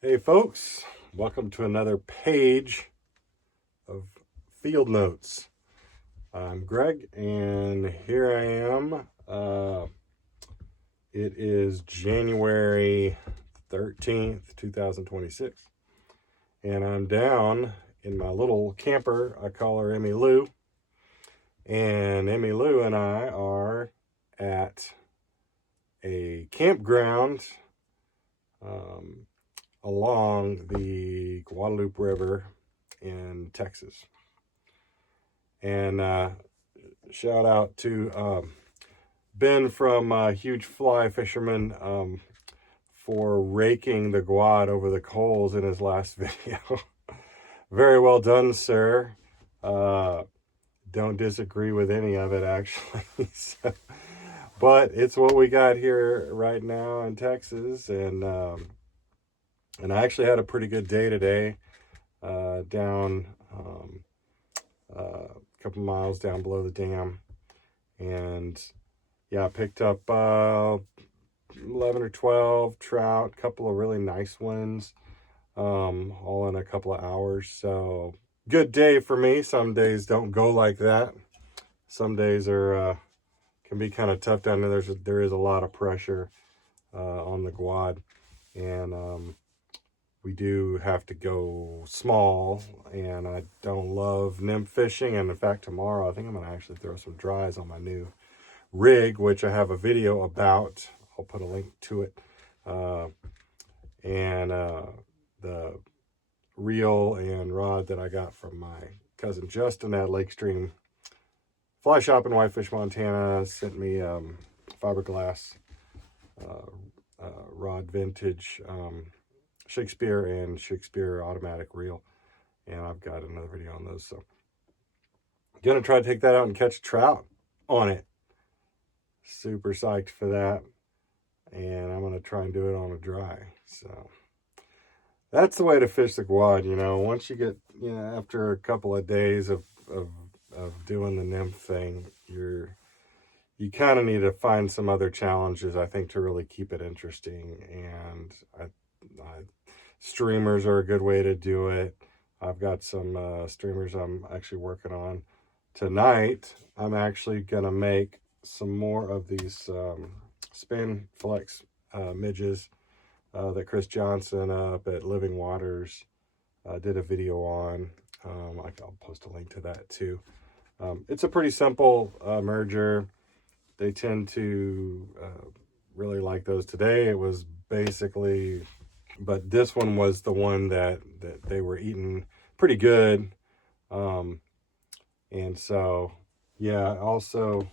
Hey folks, welcome to another page of Field Notes. I'm Greg and here I am. It is January 13th, 2026, and I'm down in my little camper. I call her Emmy Lou, and Emmy Lou and I are at a campground along the Guadalupe River in Texas. And shout out to Ben from Huge Fly Fisherman for raking the Guad over the coals in his last video. Very well done, sir. Don't disagree with any of it, actually. But it's what we got here right now in Texas, and I actually had a pretty good day today, down a couple miles down below the dam, and yeah, I picked up 11 or 12 trout, a couple of really nice ones, all in a couple of hours. So good day for me. Some days don't go like that. Some days are can be kind of tough down there. There is a lot of pressure on the Guad, and we do have to go small, and I don't love nymph fishing. And in fact, tomorrow I think I'm going to actually throw some dries on my new rig, which I have a video about. I'll put a link to it. And the reel and rod that I got from my cousin Justin at Lake Stream Fly Shop in Whitefish, Montana, sent me fiberglass rod vintage Shakespeare and Shakespeare automatic reel, and I've got another video on those, so I'm gonna try to take that out and catch a trout on it. Super psyched for that, and I'm gonna try and do it on a dry. So that's the way to fish the Guad. Once you get, after a couple of days of doing the nymph thing, you kind of need to find some other challenges, I think, to really keep it interesting. And streamers are a good way to do it. I've got some streamers I'm actually working on tonight. I'm actually gonna make some more of these Spin Flex midges that Chris Johnson up at Living Waters did a video on. I'll post a link to that too. It's a pretty simple merger. They tend to really like those. Today it was basically, but this one was the one that they were eating pretty good. And so, yeah, also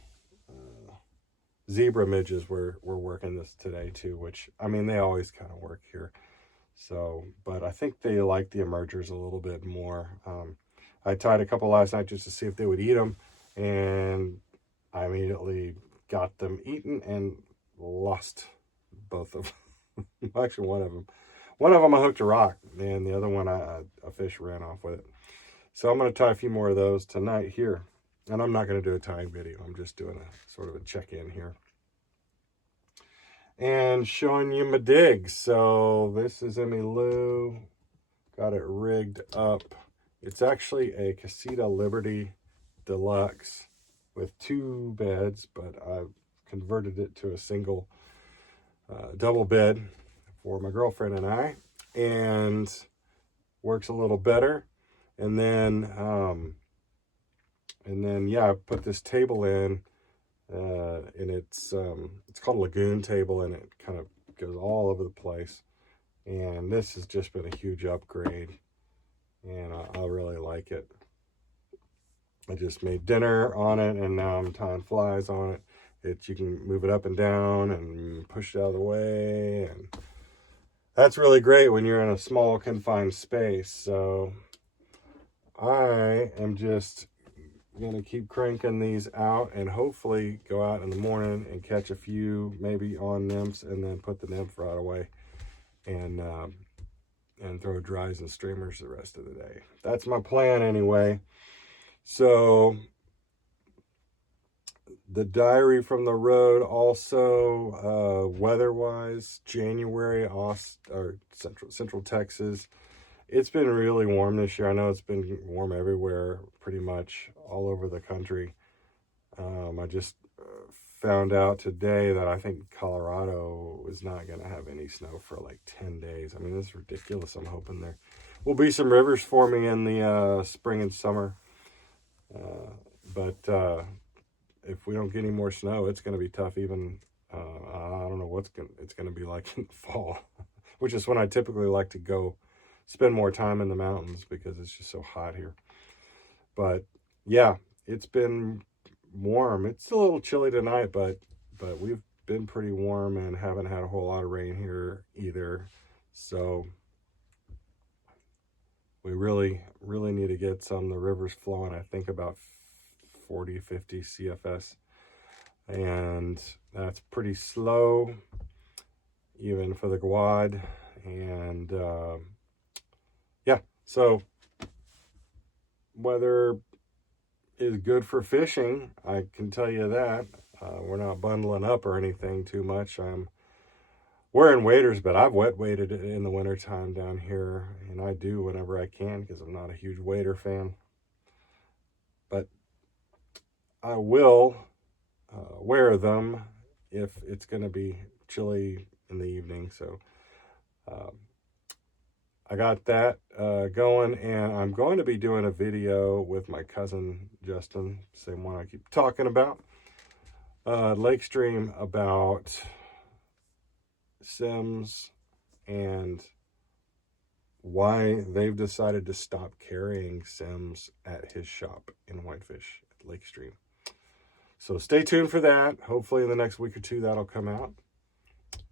zebra midges were working this today too, which, I mean, they always kind of work here. So, but I think they like the emergers a little bit more. I tied a couple last night just to see if they would eat them, and I immediately got them eaten and lost both of them. Actually, one of them. One of them I hooked a rock, and the other one a fish ran off with it. So I'm going to tie a few more of those tonight here. And I'm not going to do a tying video. I'm just doing a sort of a check-in here. And showing you my digs. So this is Emmy Lou. Got it rigged up. It's actually a Casita Liberty Deluxe with 2 beds, but I've converted it to a single double bed for my girlfriend and I, and works a little better. And then yeah, I put this table in, and it's called a lagoon table, and it kind of goes all over the place. And this has just been a huge upgrade, and I really like it. I just made dinner on it, and now I'm tying flies on it. You can move it up and down and push it out of the way, and that's really great when you're in a small confined space. So I am just gonna keep cranking these out and hopefully go out in the morning and catch a few, maybe on nymphs, and then put the nymph rod away and throw dries and streamers the rest of the day. That's my plan anyway. So the diary from the road also, weather-wise, January, or Central Texas. It's been really warm this year. I know it's been warm everywhere, pretty much all over the country. I just found out today that I think Colorado is not going to have any snow for like 10 days. I mean, this is ridiculous. I'm hoping there will be some rivers forming in the spring and summer. But if we don't get any more snow, it's going to be tough. Even I don't know it's going to be like in the fall, which is when I typically like to go spend more time in the mountains because it's just so hot here. But yeah, it's been warm. It's a little chilly tonight, but we've been pretty warm and haven't had a whole lot of rain here either. So we really need to get the rivers flowing. I think about 40, 50 CFS. And that's pretty slow, even for the Guad. And yeah, so weather is good for fishing, I can tell you that. We're not bundling up or anything too much. I'm wearing waders, but I've wet waded in the wintertime down here, and I do whenever I can because I'm not a huge wader fan. But I will wear them if it's going to be chilly in the evening. So I got that going, and I'm going to be doing a video with my cousin Justin, same one I keep talking about, Lake Stream, about Sims and why they've decided to stop carrying Sims at his shop in Whitefish at Lake Stream. So stay tuned for that. Hopefully in the next week or two that'll come out.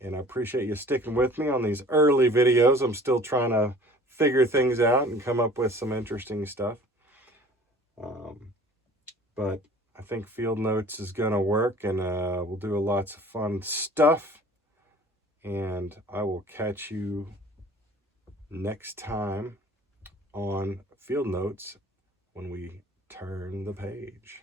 And I appreciate you sticking with me on these early videos. I'm still trying to figure things out and come up with some interesting stuff. But I think Field Notes is going to work, and we'll do lots of fun stuff. And I will catch you next time on Field Notes when we turn the page.